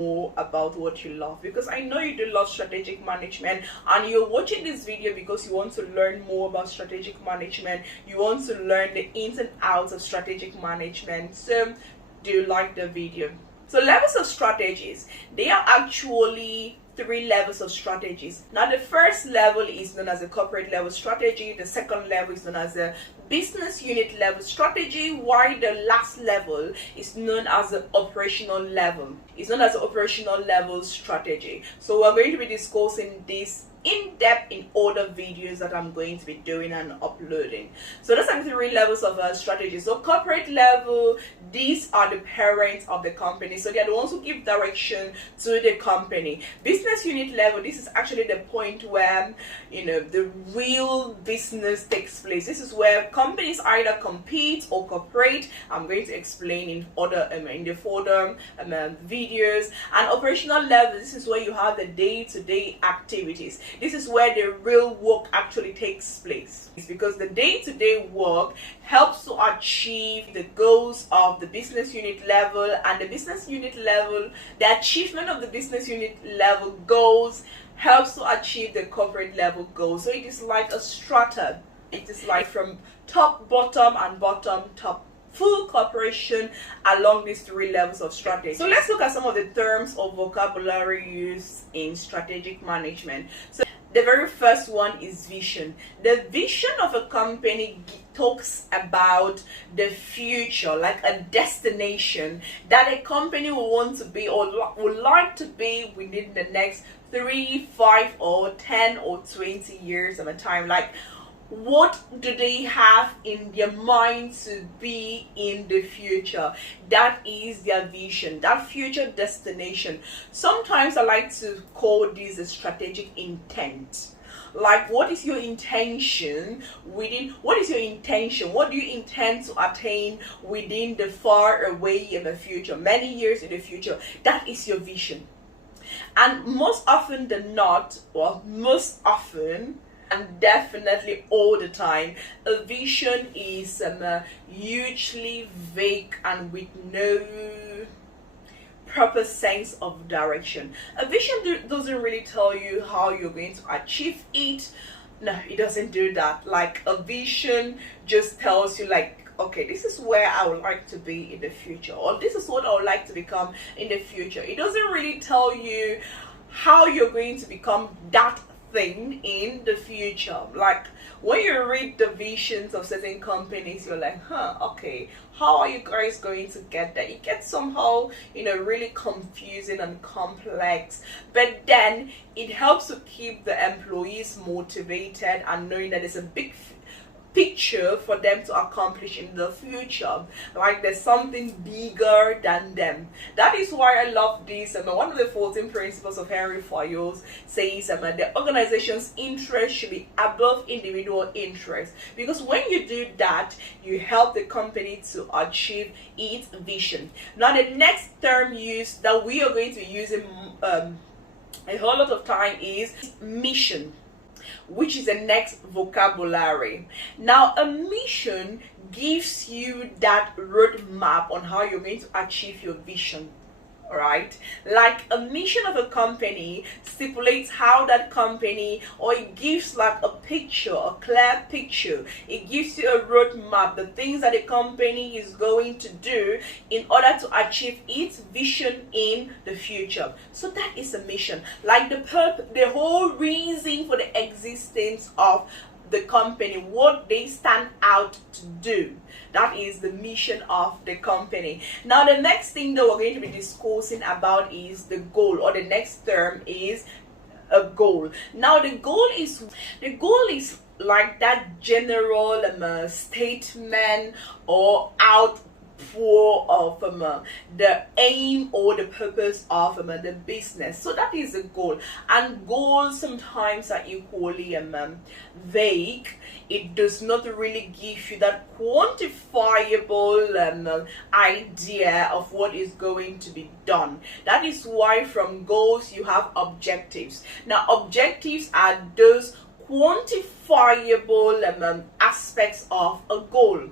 more about what you love, because I know you do love strategic management and you're watching this video because you want to learn more about strategic management. You want to learn the ins and outs of strategic management. So do you like the video? So levels of strategies, they are actually 3 levels of strategies. Now the first level is known as a corporate level strategy, the second level is known as a business unit level strategy, while the last level is known as the operational level. It's known as the operational level strategy. So we're going to be discussing this in depth in other videos that I'm going to be doing and uploading. So those are the 3 levels of strategy. So corporate level, these are the parents of the company, so they are the ones who give direction to the company. Business unit level, this is actually the point where the real business takes place. This is where companies either compete or cooperate. I'm going to explain in the further videos. And operational level, this is where you have the day-to-day activities. This is where the real work actually takes place. It's because the day-to-day work helps to achieve the goals of the business unit level, and the business unit level, the achievement of the business unit level goals helps to achieve the corporate level goals. So it is like a strata. It is like from top, bottom, and bottom, top, full cooperation along these 3 levels of strategy. So let's look at some of the terms or vocabulary used in strategic management. So the very first one is vision. The vision of a company talks about the future, like a destination that a company will want to be or would like to be within the next 3, 5, or 10 or 20 years of a time. Like, what do they have in their mind to be in the future? That is their vision, that future destination. Sometimes I like to call this a strategic intent. Like, what is your intention within, what is your intention? What do you intend to attain within the far away in the future, many years in the future? That is your vision. And most often than not, well, most often, and definitely all the time, a vision is hugely vague and with no proper sense of direction. A vision doesn't really tell you how you're going to achieve it. No, it doesn't do that. Like, a vision just tells you, like, okay, this is where I would like to be in the future, or this is what I would like to become in the future. It doesn't really tell you how you're going to become that thing in the future. Like, when you read the visions of certain companies, you're like, okay, how are you guys going to get there? It gets somehow really confusing and complex, but then it helps to keep the employees motivated and knowing that there's a big picture for them to accomplish in the future. Like, there's something bigger than them. That is why I love this. One of the 14 principles of Henry Fayol says the organization's interest should be above individual interest, because when you do that, you help the company to achieve its vision. Now the next term used that we are going to use in a whole lot of time is mission, which is the next vocabulary. Now, a mission gives you that roadmap on how you're going to achieve your vision. Right? Like, a mission of a company stipulates how that company, or it gives like a picture, a clear picture. It gives you a roadmap, the things that a company is going to do in order to achieve its vision in the future. So that is a mission. Like, the whole reason for the existence of the company, what they stand out to do. That is the mission of the company. Now the next thing that we're going to be discussing about is the goal, or the next term is a goal. Now the goal is like that general statement or outpour of the aim or the purpose of the business. So that is the goal, and goals sometimes are equally vague. It does not really give you that quantifiable idea of what is going to be done. That is why from goals you have objectives. Now objectives are those quantifiable aspects of a goal.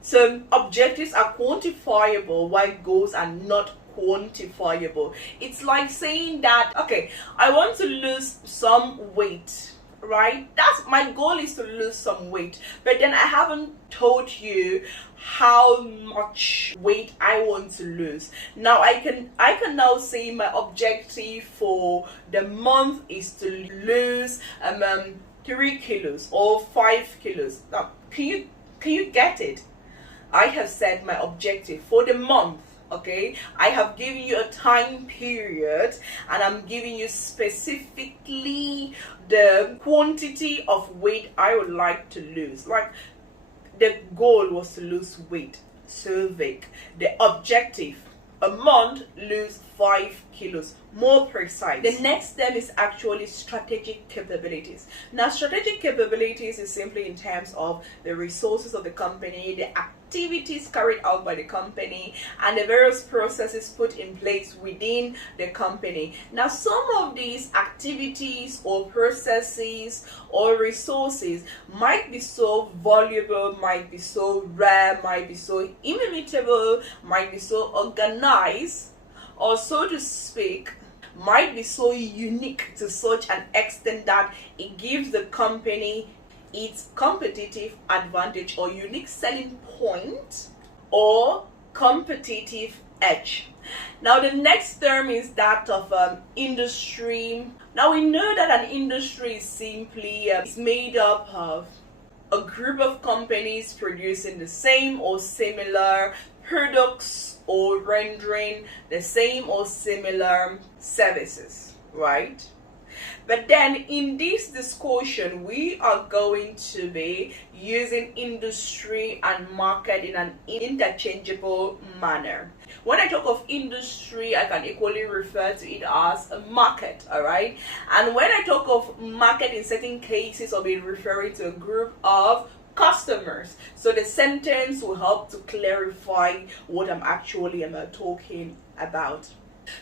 So objectives are quantifiable while goals are not quantifiable. It's like saying that, okay, I want to lose some weight, right? That's my goal, is to lose some weight, but then I haven't told you how much weight I want to lose. Now I can now say my objective for the month is to lose 3 kilos or 5 kilos. Now can you get it? I have set my objective for the month. Okay, I have given you a time period, and I'm giving you specifically the quantity of weight I would like to lose. Like, the goal was to lose weight, so vague. The objective, a month, lose 5 kilos, more precise. The next step is actually strategic capabilities. Now, strategic capabilities is simply in terms of the resources of the company, the activities carried out by the company, and the various processes put in place within the company. Now, some of these activities or processes or resources might be so valuable, might be so rare, might be so inimitable, might be so organized, or so to speak, might be so unique to such an extent that it gives the company its competitive advantage or unique selling point or competitive edge. Now, the next term is that of industry. Now, we know that an industry is simply is made up of a group of companies producing the same or similar products or rendering the same or similar services, right? But then in this discussion, we are going to be using industry and market in an interchangeable manner. When I talk of industry, I can equally refer to it as a market, all right? And when I talk of market, in certain cases, I'll be referring to a group of customers. So the sentence will help to clarify what I'm actually talking about.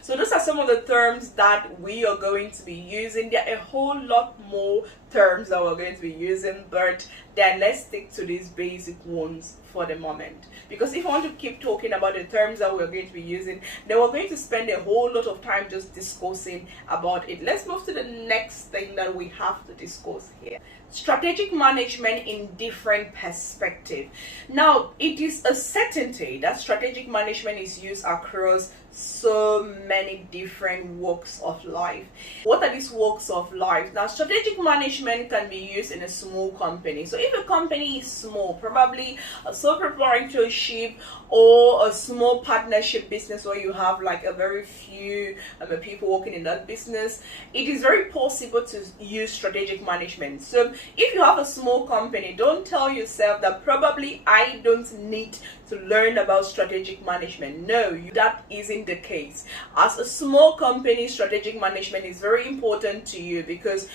So those are some of the terms that we are going to be using. There are a whole lot more terms that we're going to be using, but then let's stick to these basic ones for the moment. Because if I want to keep talking about the terms that we're going to be using, then we're going to spend a whole lot of time just discussing about it. Let's move to the next thing that we have to discuss here. Strategic management in different perspectives. Now, it is a certainty that strategic management is used across so many different walks of life. What are these walks of life? Now, strategic management can be used in a small company. So if a company is small, probably a sole proprietorship or a small partnership business where you have like a very few people working in that business, it is very possible to use strategic management. So if you have a small company, don't tell yourself that probably I don't need to learn about strategic management. No, that isn't the case. As a small company, strategic management is very important to you because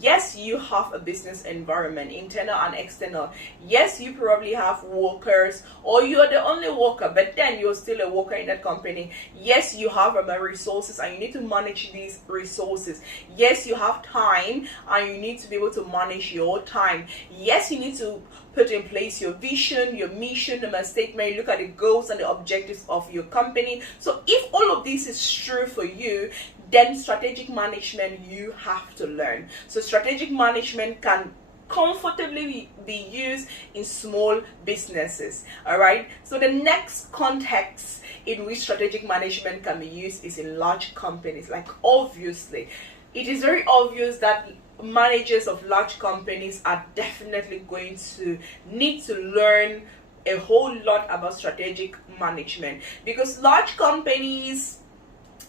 yes, you have a business environment, internal and external. Yes, you probably have workers, or you are the only worker, but then you're still a worker in that company. Yes, you have resources and you need to manage these resources. Yes, you have time and you need to be able to manage your time. Yes, you need to put in place your vision, your mission, the statement, look at the goals and the objectives of your company. So if all of this is true for you, then strategic management you have to learn. So strategic management can comfortably be used in small businesses. All right, so the next context in which strategic management can be used is in large companies. Like, obviously, it is very obvious that managers of large companies are definitely going to need to learn a whole lot about strategic management, because large companies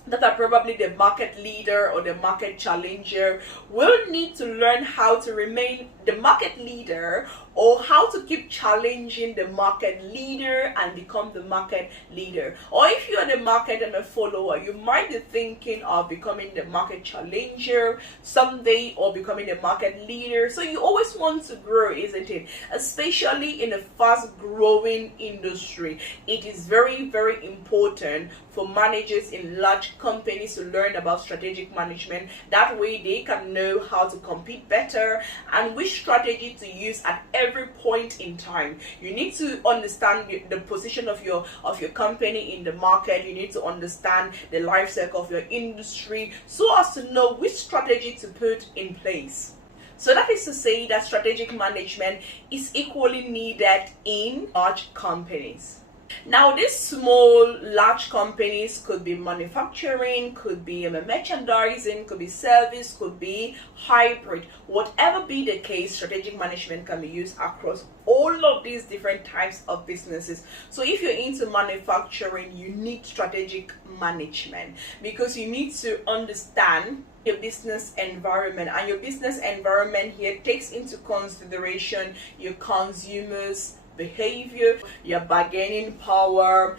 that are probably the market leader or the market challenger will need to learn how to remain the market leader, or how to keep challenging the market leader and become the market leader. Or if you are the market and a follower, you might be thinking of becoming the market challenger someday or becoming the market leader. So you always want to grow, isn't it? Especially in a fast growing industry, it is very, very important for managers in large companies to learn about strategic management. That way they can know how to compete better and which strategy to use at every point in time. You need to understand the position of your company in the market. You need to understand the life cycle of your industry so as to know which strategy to put in place. So that is to say that strategic management is equally needed in large companies. Now, these small, large companies could be manufacturing, could be merchandising, could be service, could be hybrid. Whatever be the case, strategic management can be used across all of these different types of businesses. So if you're into manufacturing, you need strategic management because you need to understand your business environment, and your business environment here takes into consideration your consumers' behavior, your bargaining power,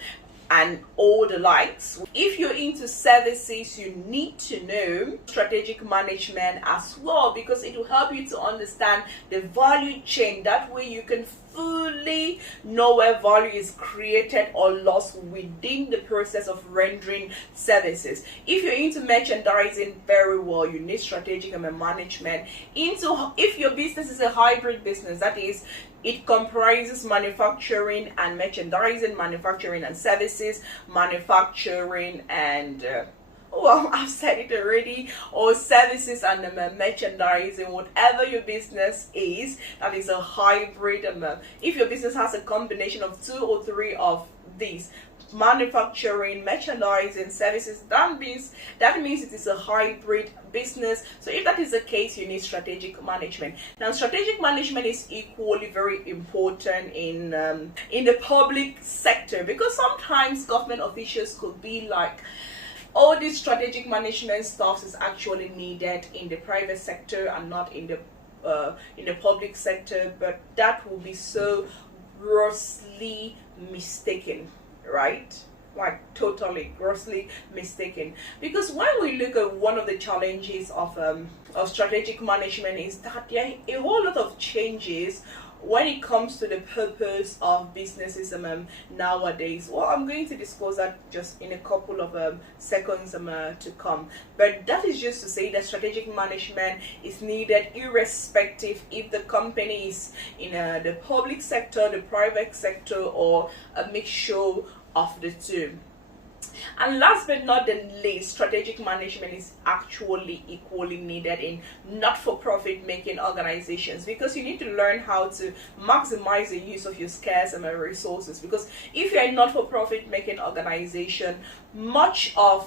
and all the likes. If you're into services, you need to know strategic management as well because it will help you to understand the value chain. That way you can fully know where value is created or lost within the process of rendering services. If you're into merchandising, very well, you need strategic management. If your business is a hybrid business, that is, it comprises manufacturing and merchandising, manufacturing and services, manufacturing and well, I've said it already, or services and merchandising. Whatever your business is, that is a hybrid. If your business has a combination of 2 or 3 of these, manufacturing, merchandising, services, that means it is a hybrid business. So if that is the case, you need strategic management. Now, strategic management is equally very important in the public sector because sometimes government officials could be like, all this strategic management stuff is actually needed in the private sector and not in the public sector, but that will be so grossly mistaken, right? Like totally grossly mistaken, because when we look at one of the challenges of strategic management is that there are a whole lot of changes when it comes to the purpose of businesses nowadays. Well, I'm going to discuss that just in a couple of seconds to come, but that is just to say that strategic management is needed irrespective if the company is in the public sector, the private sector, or a mixture of the two. And last but not the least, strategic management is actually equally needed in not-for-profit making organizations because you need to learn how to maximize the use of your scarce resources. Because if you're a not-for-profit making organization, much or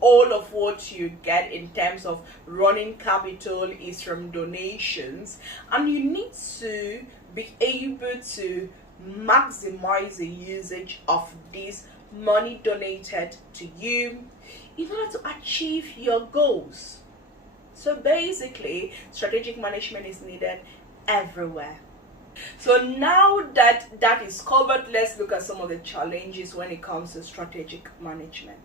all of what you get in terms of running capital is from donations, and you need to be able to maximize the usage of these money donated to you in order to achieve your goals. So basically, strategic management is needed everywhere. So now that is covered, let's look at some of the challenges when it comes to strategic management.